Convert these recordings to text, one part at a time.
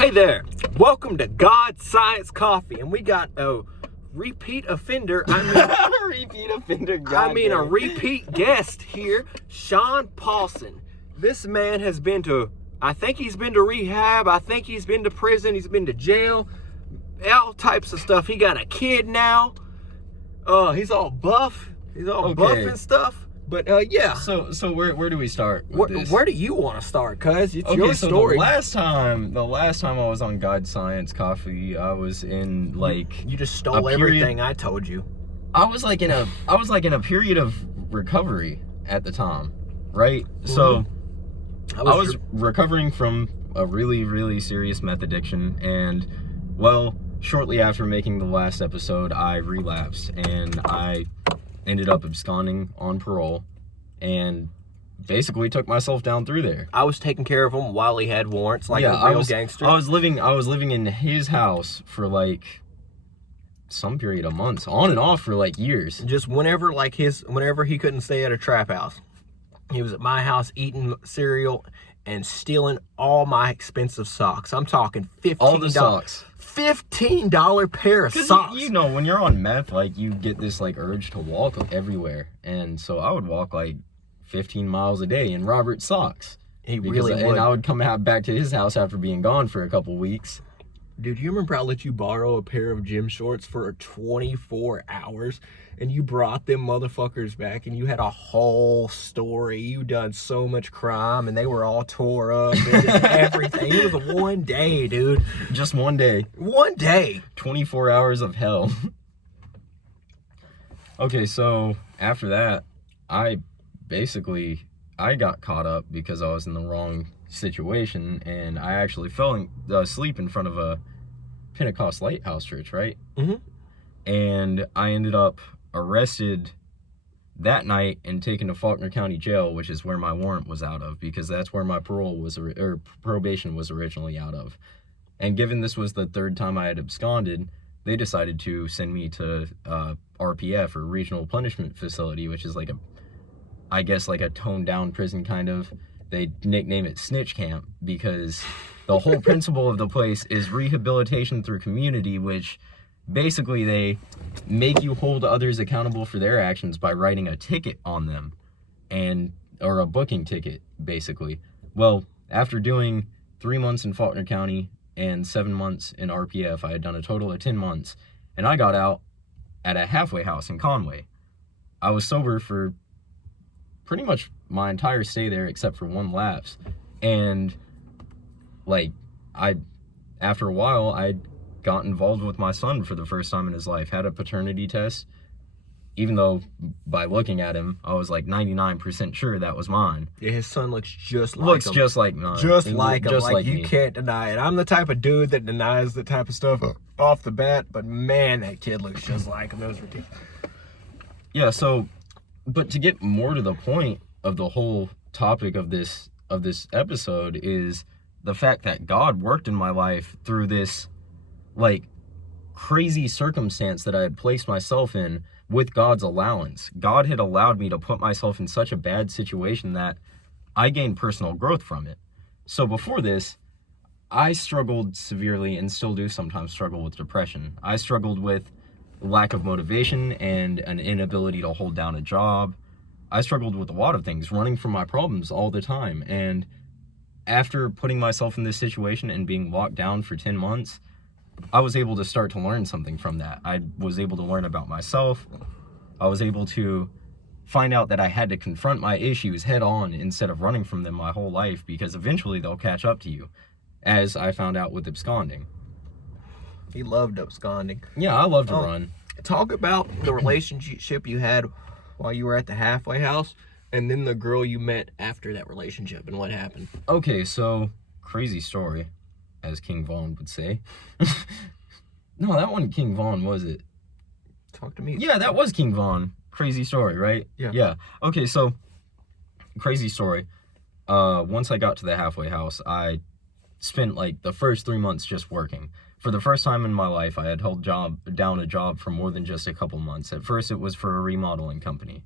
Hey there, welcome to God Science Coffee, and we got a repeat offender. Repeat offender. A repeat guest here, Sean Paulson. This man has been to, I think he's been to rehab, I think he's been to prison, he's been to jail, all types of stuff. He got a kid now. He's all buff. He's all buff and stuff. But yeah. So where do we start with this? Where do you want to start, cuz? It's your story. The last time I was on God Science Coffee, I was in you just stole everything I told you. I was like in a period of recovery at the time, right? Mm-hmm. So I was recovering from a really, really serious meth addiction, and well, shortly after making the last episode, I relapsed and I ended up absconding on parole and basically took myself down through there. I was taking care of him while he had warrants, like a real gangster. I was living in his house for like some period of months, on and off for like years. Just whenever he couldn't stay at a trap house, he was at my house eating cereal and stealing all my expensive socks. I'm talking $15. All the socks. $15 pair of socks. You know, when you're on meth, like, you get this like urge to walk everywhere, and so I would walk like 15 miles a day in Robert's socks. And I would come back to his house after being gone for a couple weeks. Dude, you remember I let you borrow a pair of gym shorts for 24 hours, and you brought them motherfuckers back, and you had a whole story. You done so much crime, and they were all tore up and just everything. It was one day, dude. Just one day. One day. 24 hours of hell. Okay, so after that, I got caught up because I was in the wrong situation, and I actually fell asleep in front of a Pentecost Lighthouse Church, right? Mm-hmm. And I ended up arrested that night and taken to Faulkner County Jail, which is where my warrant was out of, because that's where my probation was originally out of. And given this was the third time I had absconded, they decided to send me to RPF, or Regional Punishment Facility, which is like a toned down prison kind of. They nickname it Snitch Camp because the whole principle of the place is rehabilitation through community, which basically they make you hold others accountable for their actions by writing a ticket on them, or a booking ticket, basically. Well, after doing 3 months in Faulkner County and 7 months in RPF, I had done a total of 10 months, and I got out at a halfway house in Conway. I was sober for pretty much my entire stay there except for one lapse, and after a while I got involved with my son for the first time in his life. Had a paternity test, even though by looking at him I was like 99% sure that was mine. Yeah, his son looks just like looks him. Just like mine. Just like him. Like you me. Can't deny it. I'm the type of dude that denies the type of stuff off the bat, but man, that kid looks just like him. It was ridiculous. Yeah, so, but to get more to the point of the whole topic of this episode is the fact that God worked in my life through this like crazy circumstance that I had placed myself in with God's allowance. God had allowed me to put myself in such a bad situation that I gained personal growth from it. So before this, I struggled severely, and still do sometimes struggle, with depression. I struggled with lack of motivation and an inability to hold down a job. I struggled with a lot of things, running from my problems all the time. And after putting myself in this situation and being locked down for 10 months, I was able to start to learn something from that. I was able to learn about myself. I was able to find out that I had to confront my issues head on instead of running from them my whole life, because eventually they'll catch up to you, as I found out with absconding. He loved absconding. Yeah, I love to run. Talk about the relationship you had while you were at the halfway house, and then the girl you met after that relationship, and what happened. Okay, so crazy story, as King Von would say. No, that wasn't King Von, was it? Talk to me. Yeah, that was King Von. Crazy story, right? Yeah. Okay, so crazy story. Once I got to the halfway house, I spent like the first 3 months just working. For the first time in my life, I had held down a job for more than just a couple months. At first, it was for a remodeling company.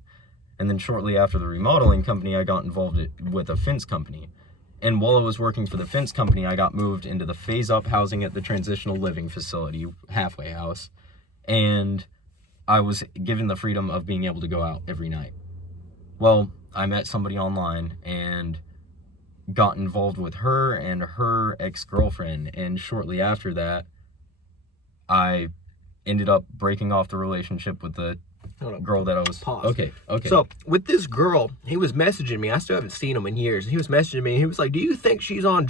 And then shortly after the remodeling company, I got involved with a fence company. And while I was working for the fence company, I got moved into the phase-up housing at the transitional living facility, halfway house. And I was given the freedom of being able to go out every night. Well, I met somebody online and got involved with her and her ex-girlfriend. And shortly after that, I ended up breaking off the relationship with the girl that I was... Pause. Okay. So, with this girl, he was messaging me. I still haven't seen him in years. He was messaging me. He was like, do you think she's on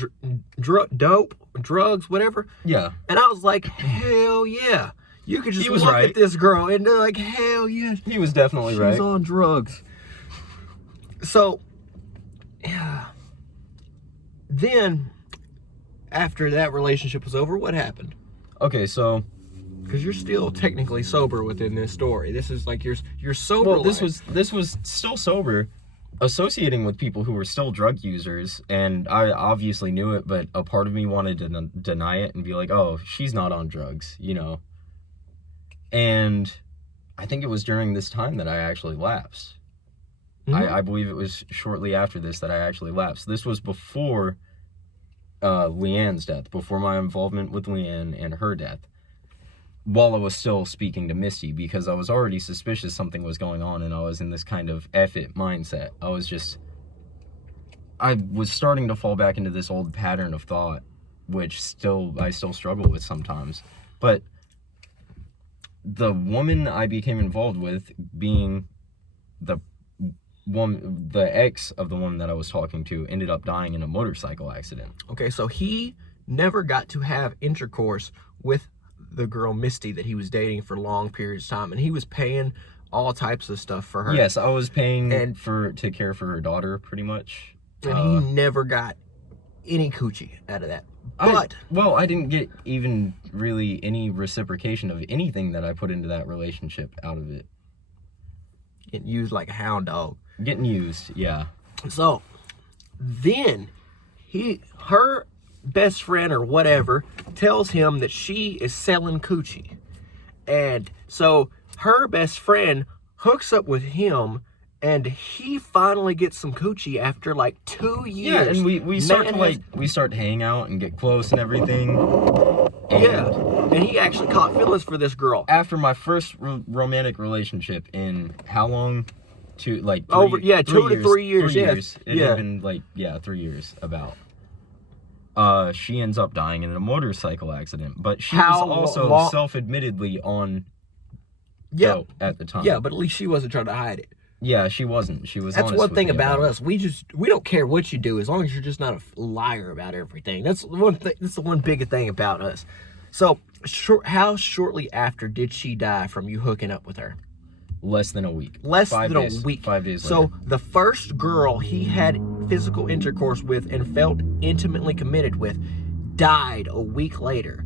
dope, drugs, whatever? Yeah. And I was like, hell yeah. You could just look right. at this girl and they're like, hell yeah. He was definitely right. She's on drugs. So, yeah. Then, after that relationship was over, what happened? Okay, so... Because you're still technically sober within this story. This is like your sober Well, life. this was still sober, associating with people who were still drug users, and I obviously knew it, but a part of me wanted to deny it and be like, oh, she's not on drugs, you know. And I think it was during this time that I actually lapsed. Mm-hmm. I believe it was shortly after this that I actually lapsed. This was before Leanne's death, before my involvement with Leanne and her death. While I was still speaking to Misty, because I was already suspicious something was going on, and I was in this kind of F it mindset. I was starting to fall back into this old pattern of thought, which I still struggle with sometimes. But the woman I became involved with, being the ex of the woman that I was talking to, ended up dying in a motorcycle accident. Okay, so he never got to have intercourse with the girl Misty that he was dating for long periods of time, and he was paying all types of stuff for her. Yes, I was paying to care for her daughter, pretty much. And he never got any coochie out of that. But I didn't get even really any reciprocation of anything that I put into that relationship out of it. Getting used like a hound dog. Getting used, yeah. So then her best friend or whatever tells him that she is selling coochie, and so her best friend hooks up with him, and he finally gets some coochie after like 2 years. Yeah, and we start to hang out and get close and everything. And he actually caught feelings for this girl after my first romantic relationship in how long? 2 to 3 years. 3 years. It had been 3 years about. She ends up dying in a motorcycle accident, but she was also self-admittedly on dope at the time. Yeah, but at least she wasn't trying to hide it. Yeah, she wasn't. She was. That's one thing about us. We don't care what you do as long as you're just not a liar about everything. That's one thing. That's the one big thing about us. So, how shortly after did she die from you hooking up with her? Less than a week. 5 days so later. The first girl he had physical intercourse with and felt intimately committed with died a week later.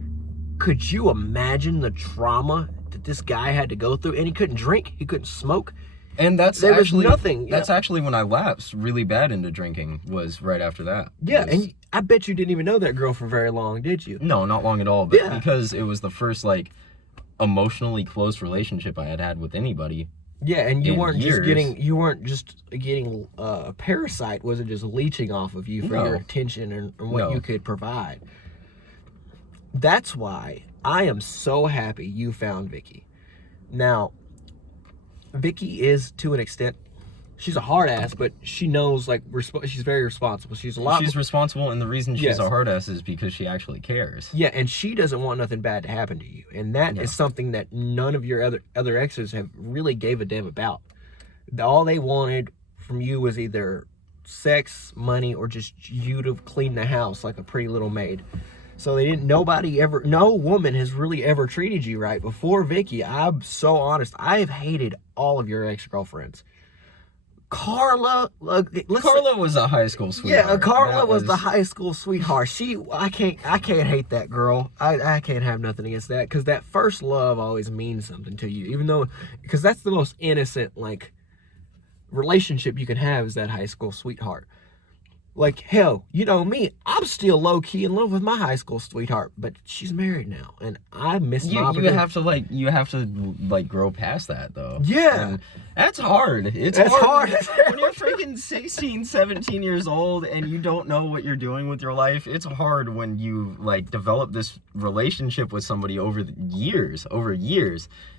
Could you imagine the trauma that this guy had to go through? And he couldn't drink, he couldn't smoke. And there was nothing. That's yeah. actually when I lapsed really bad into drinking, was right after that. Yeah, and I bet you didn't even know that girl for very long, did you? No, not long at all. But because it was the first emotionally close relationship I had with anybody. Yeah, and you weren't just getting a parasite. Wasn't just leeching off of you for your attention and what you could provide. That's why I am so happy you found Vicky. Now, Vicky is, to an extent, she's a hard ass, but she knows, she's very responsible. She's responsible, and the reason she's a hard ass is because she actually cares. Yeah, and she doesn't want nothing bad to happen to you. And that is something that none of your other exes have really gave a damn about. All they wanted from you was either sex, money, or just you to clean the house like a pretty little maid. So no woman has really ever treated you right. Before Vicky, I'm so honest, I have hated all of your ex-girlfriends. Carla was a high school sweetheart. Yeah, Carla was the high school sweetheart. I can't hate that girl. I can't have nothing against that, because that first love always means something to you, because that's the most innocent relationship you can have, is that high school sweetheart. Like, hell, you know me, I'm still low-key in love with my high school sweetheart, but she's married now, and I missed my opportunity. You have to grow past that, though. Yeah. And that's hard. It's hard. When you're freaking 16, 17 years old and you don't know what you're doing with your life, it's hard when you, develop this relationship with somebody over years,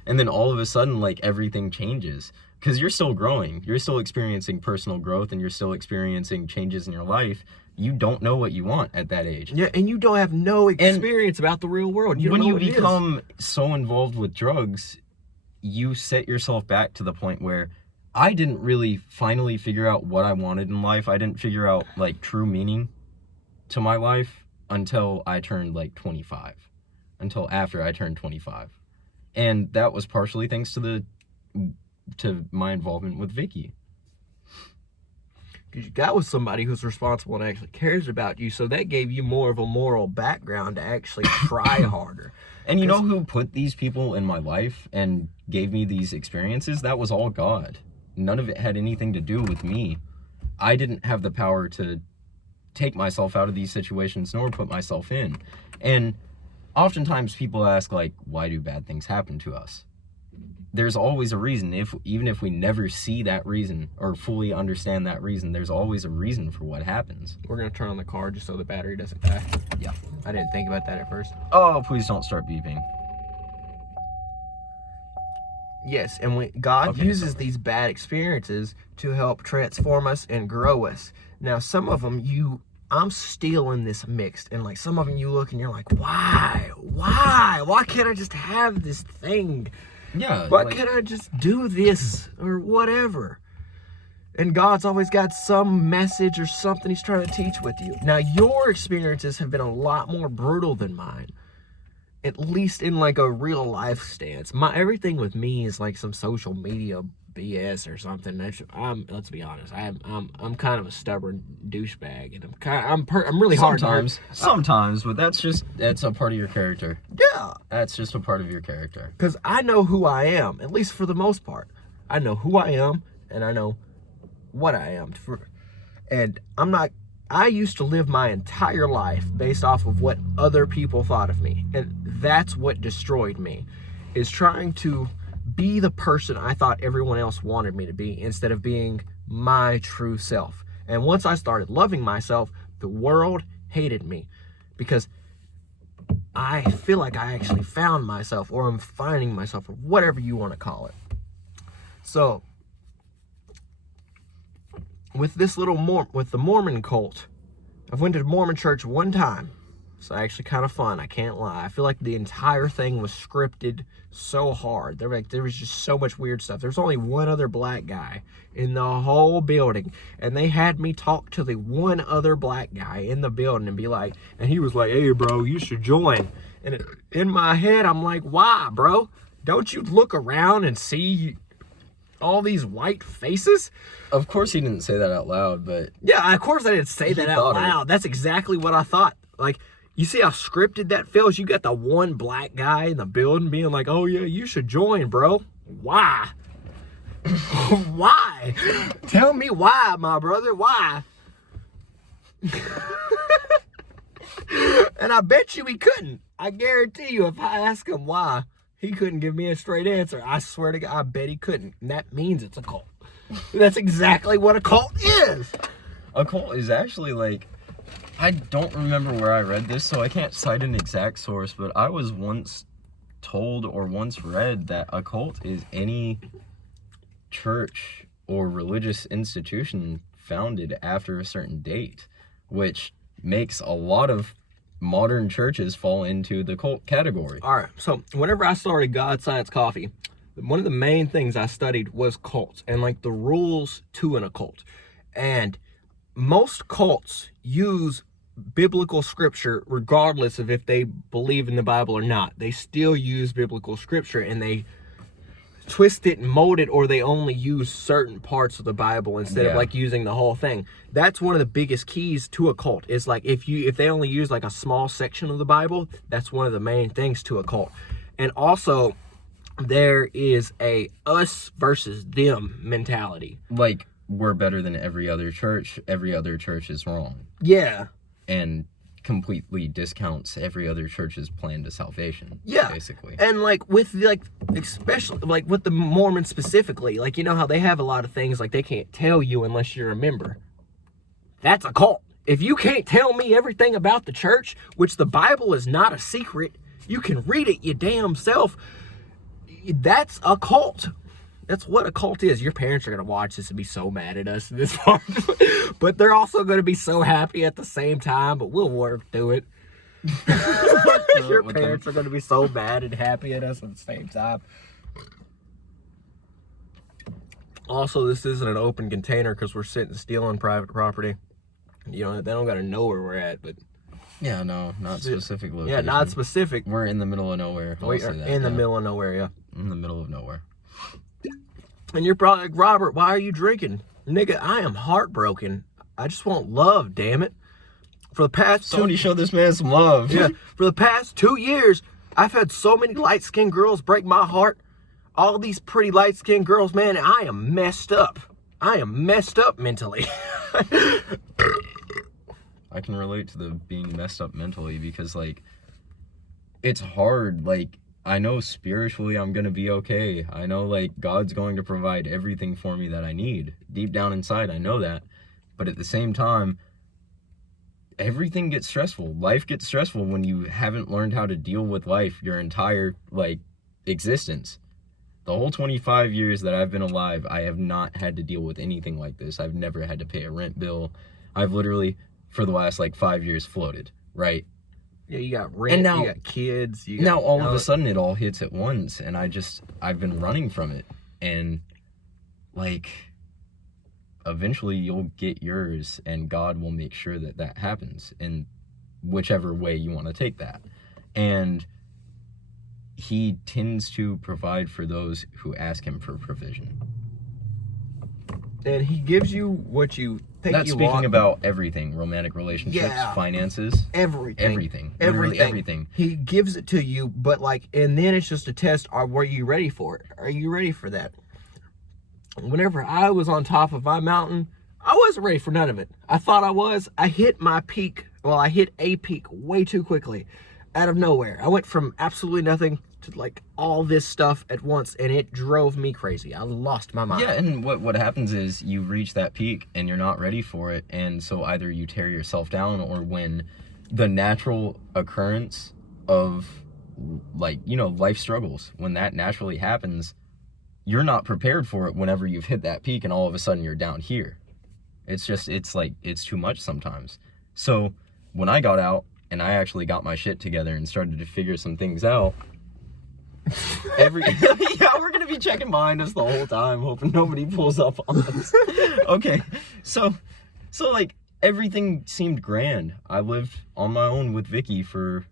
and then all of a sudden, everything changes. Because you're still growing. You're still experiencing personal growth, and you're still experiencing changes in your life. You don't know what you want at that age. Yeah, and you don't have no experience about the real world. When you become so involved with drugs, you set yourself back to the point where I didn't really finally figure out what I wanted in life. I didn't figure out, true meaning to my life until I turned, 25. Until after I turned 25. And that was partially thanks to my involvement with Vicky. Because you got with somebody who's responsible and actually cares about you, so that gave you more of a moral background to actually try harder. And you know who put these people in my life and gave me these experiences? That was all God. None of it had anything to do with me. I didn't have the power to take myself out of these situations nor put myself in. And oftentimes people ask, why do bad things happen to us? There's always a reason. Even if we never see that reason or fully understand that reason, there's always a reason for what happens. We're going to turn on the car just so the battery doesn't die. Yeah. I didn't think about that at first. Oh, please don't start beeping. Yes, and when God uses these bad experiences to help transform us and grow us. Now, some of them I'm still in this mixed, and some of them you look and you're like, why? Why can't I just have this thing? Yeah. Why can't I just do this or whatever? And God's always got some message or something he's trying to teach with you. Now, your experiences have been a lot more brutal than mine. At least in a real life stance. Everything with me is some social media BS or something. Let's be honest. I'm kind of a stubborn douchebag, and I'm really hard. Sometimes, but that's a part of your character. Yeah, that's just a part of your character. Because I know who I am, at least for the most part. I know who I am, and I know what I am. And I used to live my entire life based off of what other people thought of me, and that's what destroyed me. Is trying to be the person I thought everyone else wanted me to be instead of being my true self. And once I started loving myself, the world hated me because I feel like I actually found myself, or I'm finding myself, or whatever you want to call it. So with this with the Mormon cult, I've went to Mormon church one time. It's actually kind of fun, I can't lie. I feel like the entire thing was scripted so hard. There was just so much weird stuff. There's only one other black guy in the whole building, and they had me talk to the one other black guy in the building and he was like, hey bro, you should join. And in my head, I'm like, why bro? Don't you look around and see all these white faces? Of course he didn't say that out loud, but... Yeah, of course I didn't say that out loud. That's exactly what I thought. You see how scripted that feels? You got the one black guy in the building being like, oh yeah, you should join, bro. Why? Why? Tell me why, my brother. Why? And I bet you he couldn't. I guarantee you, if I ask him why, he couldn't give me a straight answer. I swear to God, I bet he couldn't. And that means it's a cult. That's exactly what a cult is. A cult is actually I don't remember where I read this, so I can't cite an exact source, but I was once told or once read that a cult is any church or religious institution founded after a certain date, which makes a lot of modern churches fall into the cult category. All right, so whenever I started God Science Coffee, one of the main things I studied was cults and the rules to an occult. And most cults use biblical scripture regardless of if they believe in the Bible or not. They still use biblical scripture, and they twist it and mold it, or they only use certain parts of the Bible instead of using the whole thing. That's one of the biggest keys to a cult. Is if they only use a small section of the Bible, that's one of the main things to a cult. And also there is a us versus them mentality. we're better than every other church is wrong, Yeah. and completely discounts every other church's plan to salvation. Yeah. Basically. And like with the, like especially like with the Mormons specifically, like you know how they have a lot of things like they can't tell you unless you're a member. That's a cult. If you can't tell me everything about the church, which the Bible is not a secret, you can read it your damn self. That's a cult. That's what a cult is. Your parents are going to watch this and be so mad at us in this part. But they're also going to be so happy at the same time, but we'll work through it. Your parents are going to be so mad and happy at us at the same time. Also, this isn't an open container because we're sitting still on private property. You know, they don't got to know where we're at, but... Yeah, no, not specific location. Yeah, not specific. We're in the middle of nowhere. We are in the middle of nowhere, yeah. In the middle of nowhere. And you're probably like, Robert, why are you drinking? Nigga, I am heartbroken. I just want love, damn it. For the past Somebody show this man some love. Yeah, for the past 2 years, I've had so many light-skinned girls break my heart. All these pretty light-skinned girls, man, I am messed up. I am messed up mentally. I can relate to the being messed up mentally because, like, it's hard. Like, I know spiritually I'm going to be okay. I know, like, God's going to provide everything for me that I need. Deep down inside, I know that. But at the same time, everything gets stressful. Life gets stressful when you haven't learned how to deal with life your entire, like, existence. The whole 25 years that I've been alive, I have not had to deal with anything like this. I've never had to pay a rent bill. I've literally, for the last, like, 5 years, floated, right? Yeah, you got rent, and now, you got kids. Now, all of a sudden, it all hits at once, and I've been running from it. And, like, eventually you'll get yours, and God will make sure that that happens in whichever way you want to take that. And he tends to provide for those who ask him for provision. And he gives you what you think That's you speaking want. about everything, romantic relationships, finances, everything. Literally everything. He gives it to you, but like, and then it's just a test. Were you ready for it? Are you ready for that? Whenever I was on top of my mountain, I wasn't ready for none of it. I thought I was. I hit my peak. Well, I hit a peak way too quickly, out of nowhere. I went from absolutely nothing to like all this stuff at once, and it drove me crazy. I lost my mind. Yeah, and what happens is you reach that peak and you're not ready for it, and so either you tear yourself down, or when the natural occurrence of, like, you know, life struggles, when that naturally happens, you're not prepared for it whenever you've hit that peak and all of a sudden you're down here. It's too much sometimes. So when I got out and I actually got my shit together and started to figure some things out, yeah, we're gonna be checking behind us the whole time, hoping nobody pulls up on us. Okay, so like, everything seemed grand. I lived on my own with Vicky for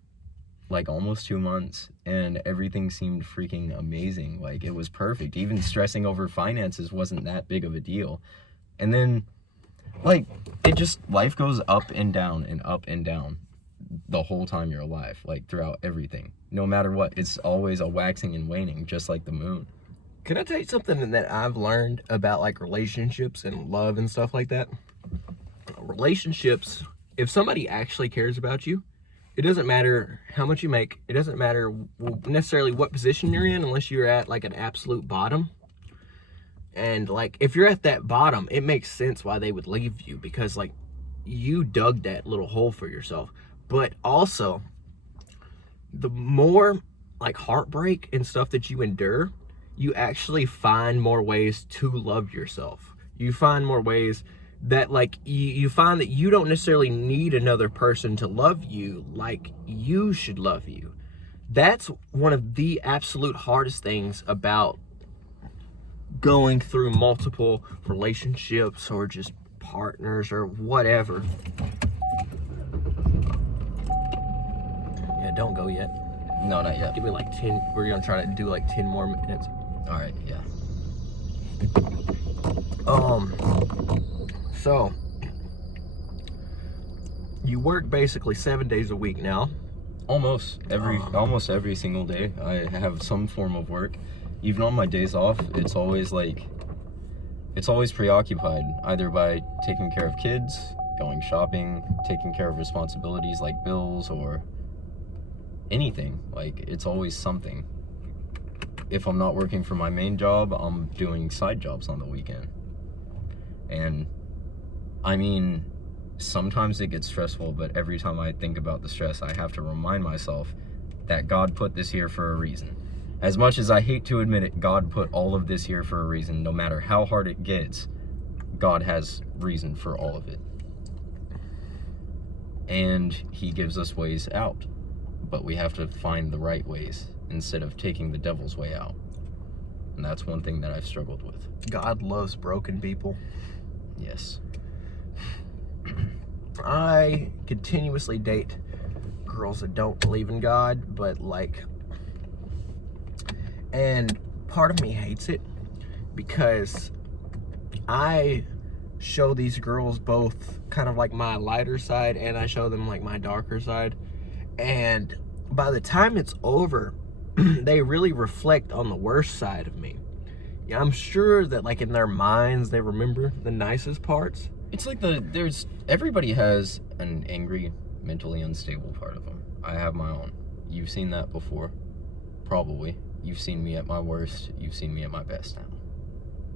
like almost 2 months, and everything seemed freaking amazing. Like, it was perfect. Even stressing over finances wasn't that big of a deal. And then, like, it just, life goes up and down the whole time you're alive, like, throughout everything. No matter what, it's always a waxing and waning, just like the moon. Can I tell you something that I've learned about like relationships and love and stuff like that? Relationships, if somebody actually cares about you, it doesn't matter how much you make. It doesn't matter necessarily what position you're in, unless you're at like an absolute bottom. And like, if you're at that bottom, it makes sense why they would leave you, because like, you dug that little hole for yourself. But also, the more like heartbreak and stuff that you endure, you actually find more ways to love yourself. You find more ways that like, you find that you don't necessarily need another person to love you like you should love you. That's one of the absolute hardest things about going through multiple relationships or just partners or whatever. Yeah, don't go yet. No, not yet. Give me like 10. We're gonna try to do like 10 more minutes. All right, yeah. So you work basically 7 days a week now. Almost every single day I have some form of work. Even on my days off, it's always like it's always preoccupied, either by taking care of kids, going shopping, taking care of responsibilities like bills or anything. Like, it's always something. If I'm not working for my main job, I'm doing side jobs on the weekend. And I mean, sometimes it gets stressful, but every time I think about the stress, I have to remind myself that God put this here for a reason. As much as I hate to admit it, God put all of this here for a reason. No matter how hard it gets, God has reason for all of it. And he gives us ways out, but we have to find the right ways instead of taking the devil's way out. And that's one thing that I've struggled with. God loves broken people. Yes. I continuously date girls that don't believe in God, but like, and part of me hates it because I show these girls both kind of like my lighter side and I show them like my darker side, and by the time it's over they really reflect on the worst side of me. Yeah, I'm sure that like in their minds they remember the nicest parts. It's like everybody has an angry, mentally unstable part of them. I have my own. You've seen that before, probably. You've seen me at my worst. You've seen me at my best now.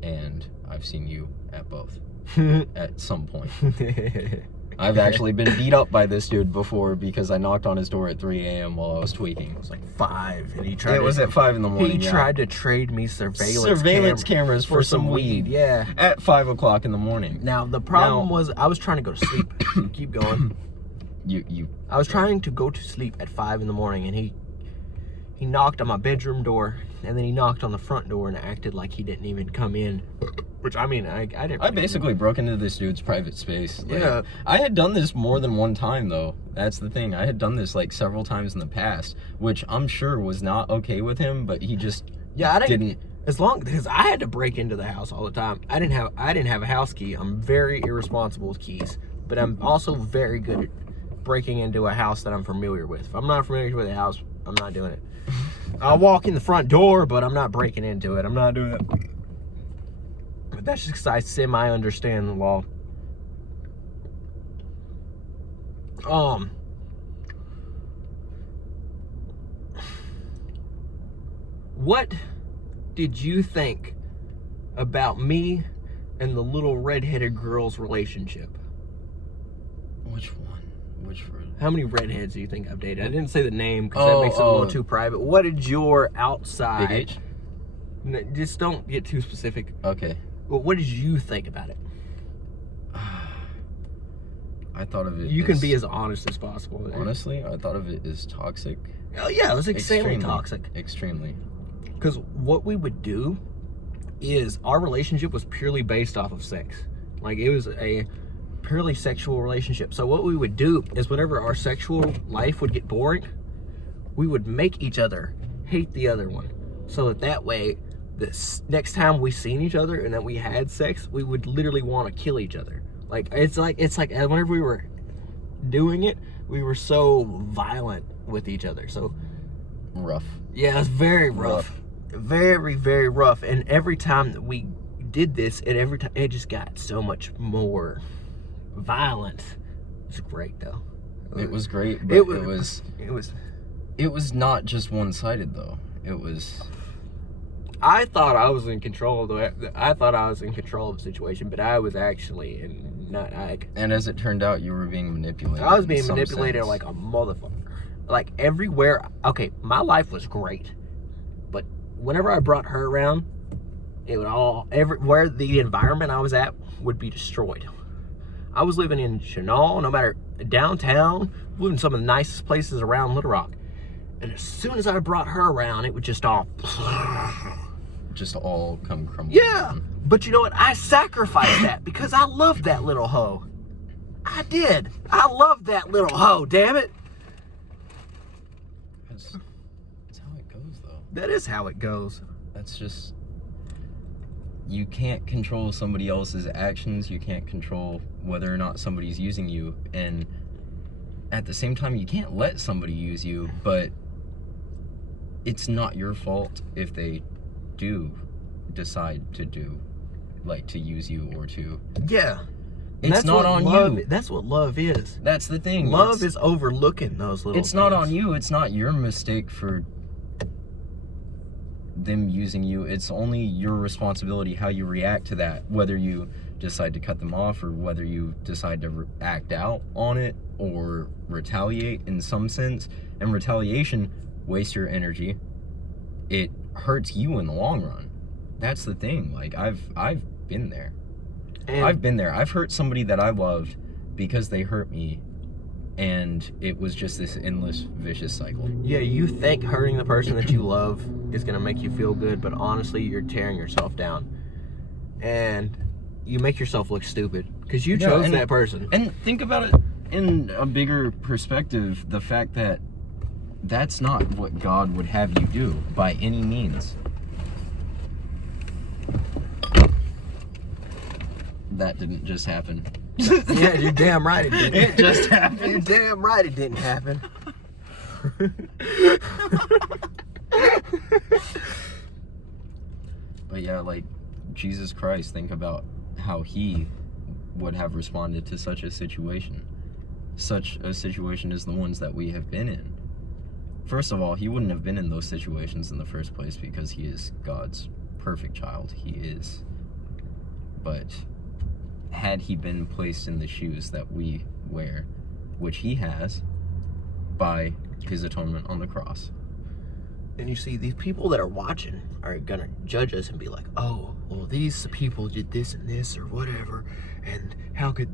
And I've seen you at both at some point. I've actually been beat up by this dude before because I knocked on his door at 3 a.m. while I was tweaking. It was like 5, and he tried. It was at 5 in the morning. He tried to trade me surveillance cameras for some weed. Yeah. At 5 o'clock in the morning. Now the problem was I was trying to go to sleep. Keep going. I was trying to go to sleep at 5 in the morning, and he knocked on my bedroom door, and then he knocked on the front door and acted like he didn't even come in. Which, I mean, I didn't. I basically broke into this dude's private space. Like, yeah. I had done this more than one time, though. That's the thing. I had done this, like, several times in the past, which I'm sure was not okay with him, but he just didn't. Because I had to break into the house all the time. I didn't have a house key. I'm very irresponsible with keys, but I'm also very good at breaking into a house that I'm familiar with. If I'm not familiar with a house, I'm not doing it. I'll walk in the front door, but I'm not breaking into it. I'm not doing it. But that's just because I semi-understand the law. What did you think about me and the little redheaded girl's relationship? Which one? How many redheads do you think I've dated? I didn't say the name because that makes it a little too private. What did your outside... Big H? Just don't get too specific. Okay. Well, what did you think about it? I thought of it You can be as honest as possible. Honestly, I thought of it as toxic. Oh, yeah, it was extremely toxic. Extremely. Because what we would do is our relationship was purely based off of sex. Like, it was a purely sexual relationship. So what we would do is whenever our sexual life would get boring, we would make each other hate the other one. So that way, this next time we seen each other and that we had sex, we would literally want to kill each other. It's like whenever we were doing it, we were so violent with each other. So rough. Yeah, it's very rough. Very, very rough. And every time that we did this, it just got so much more violent. It's great though. It was great, but it was not just one-sided though. It was. I thought I was in control of the situation, but I was actually not. And as it turned out, you were being manipulated. I was being manipulated like a motherfucker. Like everywhere. Okay, my life was great, but whenever I brought her around, it would everywhere the environment I was at would be destroyed. I was living in Chenal, no matter downtown, living in some of the nicest places around Little Rock. And as soon as I brought her around, it would just all come crumbling. Yeah, down. But you know what? I sacrificed that because I loved that little hoe. I did. I loved that little hoe, damn it. That's how it goes, though. That is how it goes. That's just... You can't control somebody else's actions. You can't control whether or not somebody's using you. And at the same time, you can't let somebody use you, but it's not your fault if they do decide to do like to use you or to. Yeah. It's not on you. That's what love is. That's the thing. Love is overlooking those little It's not things. on you. It's not your mistake for them using you. It's only your responsibility how you react to that, whether you decide to cut them off or whether you decide to act out on it or retaliate in some sense. And retaliation wastes your energy. It hurts you in the long run. That's the thing. Like, I've been there. And I've been there. I've hurt somebody that I loved because they hurt me, and it was just this endless vicious cycle. yeah, you think hurting the person that you love is going to make you feel good, but honestly, you're tearing yourself down. And you make yourself look stupid because you chose that person. And think about it in a bigger perspective, the fact that that's not what God would have you do by any means. That didn't just happen. Yeah, you're damn right it didn't. It just happened. You're damn right it didn't happen. But yeah, like Jesus Christ, think about how he would have responded to such a situation. Such a situation as the ones that we have been in. First of all, he wouldn't have been in those situations in the first place because he is God's perfect child. He is. But had he been placed in the shoes that we wear, which he has, by his atonement on the cross. And you see, these people that are watching are gonna judge us and be like, oh, well, these people did this and this or whatever, and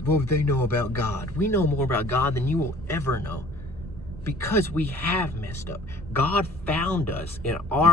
what would they know about God? We know more about God than you will ever know, because we have messed up. God found us in our